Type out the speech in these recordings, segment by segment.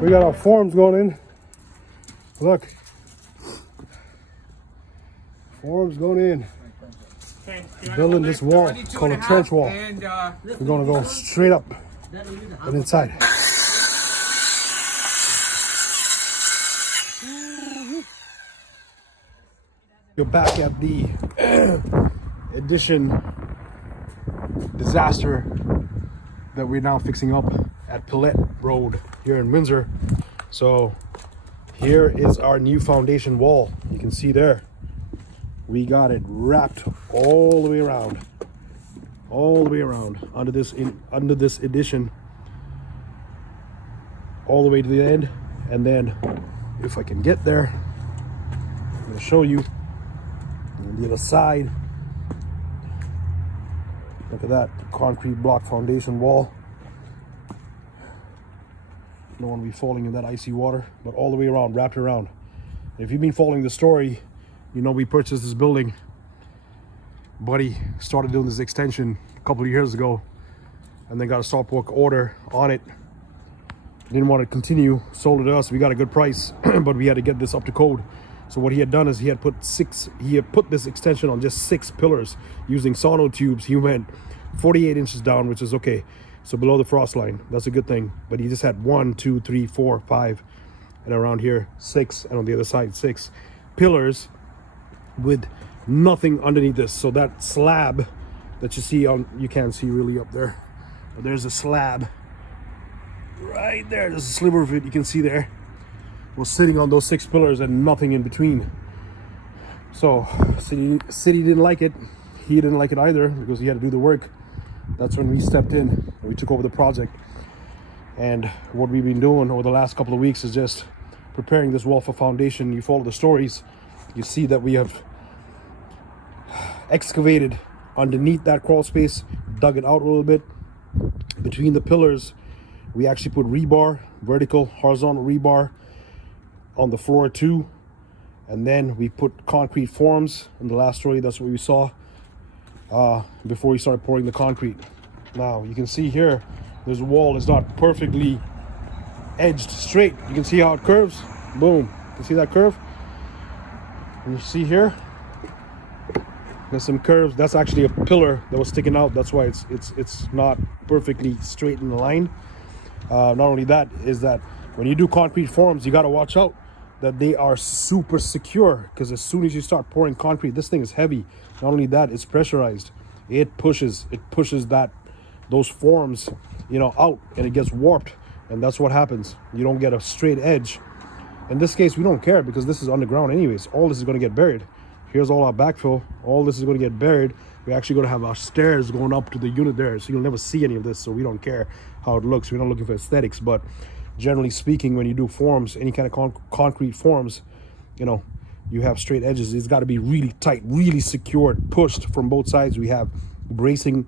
We got our forms going in. Look. Forms going in. Building this wall. It's called a trench wall. We're going to go straight up and inside. You're back at the addition disaster that we're now fixing up at Pillet Road here in Windsor. So here is our new foundation wall. You can see there we got it wrapped all the way around under this addition, all the way to the end. And then if I can get there, I'm going to show you on the other side. Look at that concrete block foundation wall. No one will be falling in that icy water, but all the way around, wrapped around. And if you've been following the story, you know we purchased this building. Buddy started doing this extension a couple of years ago and then got a stop work order on it. Didn't want to continue, sold it to us. We got a good price, but we had to get this up to code. So what he had done is he had put this extension on just 6 pillars using sono tubes. He went 48 inches down, which is okay. So below the frost line, that's a good thing. But he just had 1, 2, 3, 4, 5, and around here 6, and on the other side 6 pillars with nothing underneath this. So that slab that you see on, you can't see really up there, but there's a slab right there. There's a sliver of it you can see there. Was sitting on those 6 pillars and nothing in between. So city didn't like it. He didn't like it either because he had to do the work. That's when we stepped in and we took over the project. And what we've been doing over the last couple of weeks is just preparing this wall for foundation. You follow the stories, you see that we have excavated underneath that crawl space, dug it out a little bit. Between the pillars, we actually put rebar, vertical, horizontal rebar on the floor too. And then we put concrete forms. In the last story, that's what we saw before we started pouring the concrete. Now you can see here, this wall is not perfectly edged straight. You can see how it curves. Boom. You can see that curve? And you see here, there's some curves. That's actually a pillar that was sticking out. That's why it's not perfectly straight in the line. Not only that, is that when you do concrete forms, you got to watch out that they are super secure, because as soon as you start pouring concrete, this thing is heavy. Not only that, it's pressurized. It pushes those forms, you know, out, and it gets warped, and that's what happens. You don't get a straight edge. In this case, we don't care because this is underground anyways. All this is going to get buried. Here's all our backfill. All this is going to get buried. We're actually going to have our stairs going up to the unit there, so you'll never see any of this. So we don't care how it looks. We're not looking for aesthetics, but generally speaking, when you do forms, any kind of concrete forms, you know, you have straight edges. It's got to be really tight, really secured, pushed from both sides. We have bracing,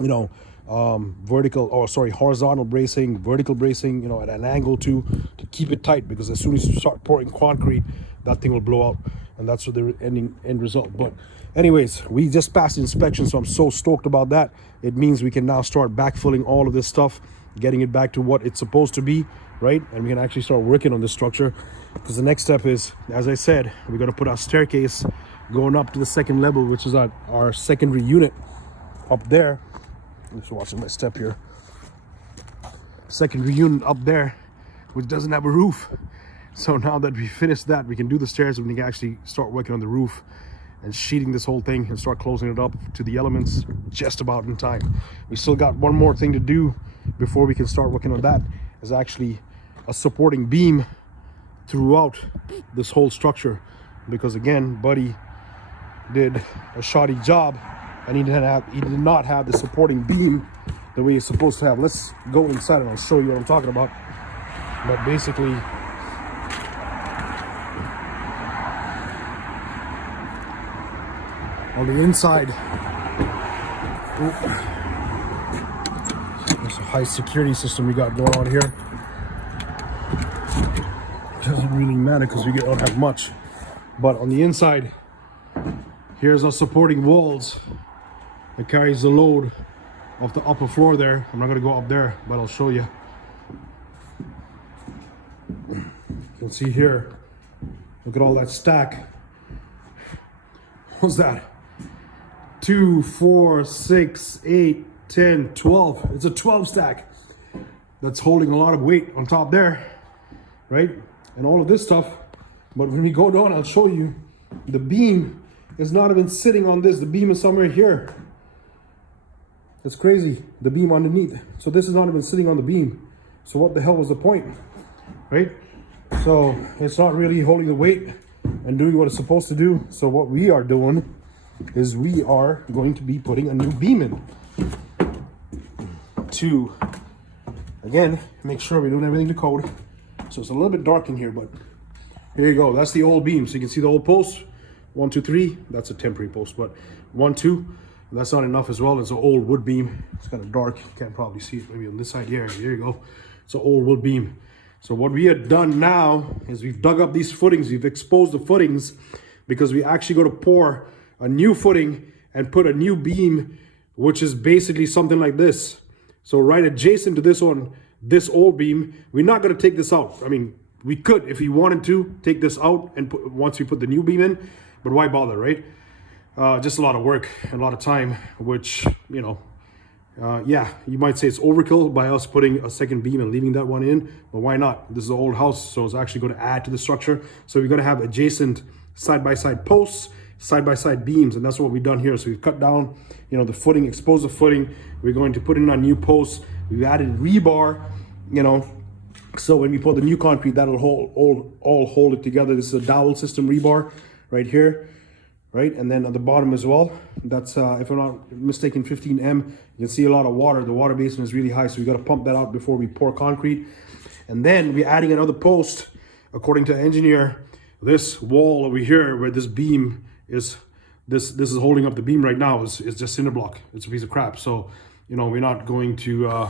you know, horizontal bracing, vertical bracing, you know, at an angle to keep it tight, because as soon as you start pouring concrete, that thing will blow out, and that's what the end result. But anyways, we just passed inspection, so I'm so stoked about that. It means we can now start backfilling all of this stuff, getting it back to what it's supposed to be, right? And we can actually start working on this structure, because the next step is, as I said, we're going to put our staircase going up to the second level, which is our secondary unit up there. I'm just watching my step here. Secondary unit up there, which doesn't have a roof. So now that we finished that, we can do the stairs and we can actually start working on the roof and sheeting this whole thing and start closing it up to the elements just about in time. We still got one more thing to do before we can start working on that, is actually a supporting beam throughout this whole structure, because again, Buddy did a shoddy job and he did not have the supporting beam the way it's supposed to have. Let's go inside and I'll show you what I'm talking about. But basically, on the inside, there's a high security system we got going on here. Doesn't really matter because we don't have much. But on the inside, here's our supporting walls that carries the load of the upper floor there. I'm not going to go up there, but I'll show you. You can see here, look at all that stack. What's that? 2, 4, 6, 8, 10, 12. It's a 12 stack. That's holding a lot of weight on top there, right? And all of this stuff. But when we go down, I'll show you, the beam is not even sitting on this. The beam is somewhere here. It's crazy, the beam underneath. So this is not even sitting on the beam. So what the hell was the point, right? So it's not really holding the weight and doing what it's supposed to do. So what we are doing is we are going to be putting a new beam in to, again, make sure we're doing everything to code. So it's a little bit dark in here, but here you go. That's the old beam. So you can see the old post, 1, 2, 3. That's a temporary post, but 1, 2. That's not enough as well. It's an old wood beam. It's kind of dark. You can't probably see it maybe on this side here. There you go. It's an old wood beam. So what we have done now is we've dug up these footings. We've exposed the footings because we actually go to pour a new footing and put a new beam, which is basically something like this. So right adjacent to this one, this old beam, we're not going to take this out. I mean, we could, if we wanted to, take this out and put, once we put the new beam in, but why bother, right? Just a lot of work and a lot of time, which, you know, yeah, you might say it's overkill by us putting a second beam and leaving that one in, but why not? This is an old house, so it's actually going to add to the structure. So we're going to have adjacent side-by-side posts, side-by-side beams, and that's what we've done here. So we've cut down, you know, the footing, exposed the footing. We're going to put in our new posts. We've added rebar, you know, so when we put the new concrete, that'll all hold it together. This is a dowel system rebar right here, right? And then at the bottom as well, that's, if I'm not mistaken, 15M. You can see a lot of water. The water basin is really high, so we got to pump that out before we pour concrete. And then we're adding another post, according to the engineer. This wall over here, where this beam is, this is holding up the beam right now, is just cinder block. It's a piece of crap. So, you know, we're not going to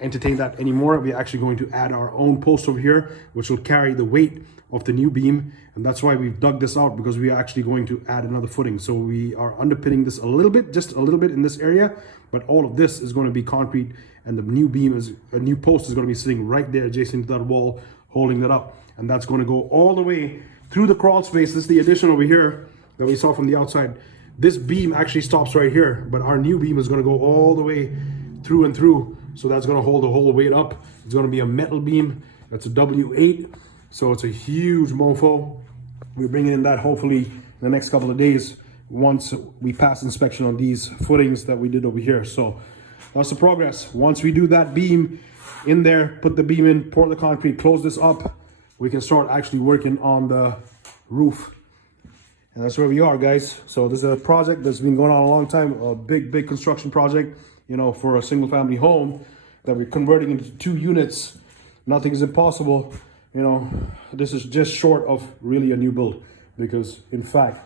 entertain that anymore. We're actually going to add our own post over here, which will carry the weight of the new beam. And that's why we've dug this out, because we are actually going to add another footing. So we are underpinning this a little bit, just a little bit in this area, but all of this is going to be concrete, and the new beam is, a new post is going to be sitting right there adjacent to that wall, holding that up. And that's going to go all the way through the crawl space. This is the addition over here that we saw from the outside. This beam actually stops right here, but our new beam is going to go all the way through and through. So that's going to hold the whole weight up. It's going to be a metal beam. That's a W8. So it's a huge mofo. We're bringing in that hopefully in the next couple of days, once we pass inspection on these footings that we did over here. So that's the progress. Once we do that beam in there, put the beam in, pour the concrete, close this up, we can start actually working on the roof. And that's where we are, guys. So this is a project that's been going on a long time, a big construction project, you know, for a single family home that we're converting into 2 units. Nothing is impossible. You know, this is just short of really a new build, because in fact,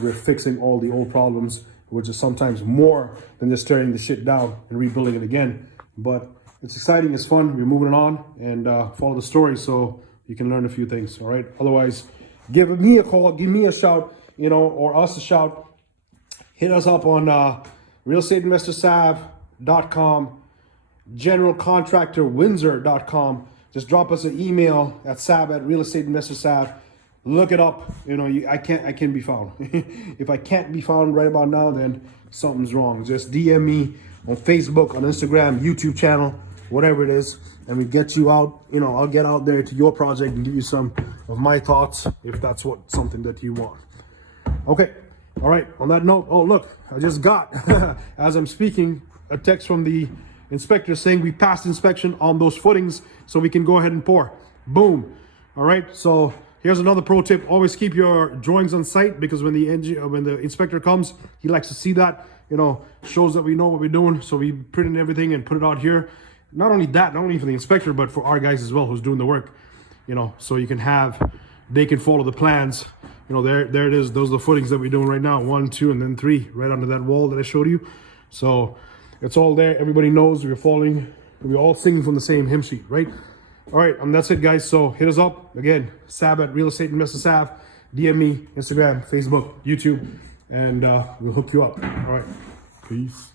we're fixing all the old problems, which is sometimes more than just tearing the shit down and rebuilding it again. But it's exciting, it's fun, we're moving on, and follow the story so you can learn a few things, all right? Otherwise, give me a call, give me a shout, you know, or us a shout. Hit us up on realestateinvestorsav.com, generalcontractorwindsor.com. Just drop us an email at sab@realestateinvestorsav. Look it up. You know, I can be found. If I can't be found right about now, then something's wrong. Just DM me on Facebook, on Instagram, YouTube channel, whatever it is, and we get you out. You know, I'll get out there to your project and give you some of my thoughts if that's something that you want. Okay. All right. On that note, oh look, I just got as I'm speaking a text from the inspector saying we passed inspection on those footings, so we can go ahead and pour. Boom. All right. So here's another pro tip: always keep your drawings on site, because when the inspector comes, he likes to see that. You know, shows that we know what we're doing. So we printed everything and put it out here. Not only that, not only for the inspector, but for our guys as well who's doing the work. You know, so you can they can follow the plans. You know, there it is. Those are the footings that we're doing right now. 1, 2, and then 3, right under that wall that I showed you. So it's all there. Everybody knows we're we're all singing from the same hymn sheet, right? All right, that's it, guys. So hit us up again, sab@realestateinvestorsav. DM me, Instagram, Facebook, YouTube, and we'll hook you up. All right, peace.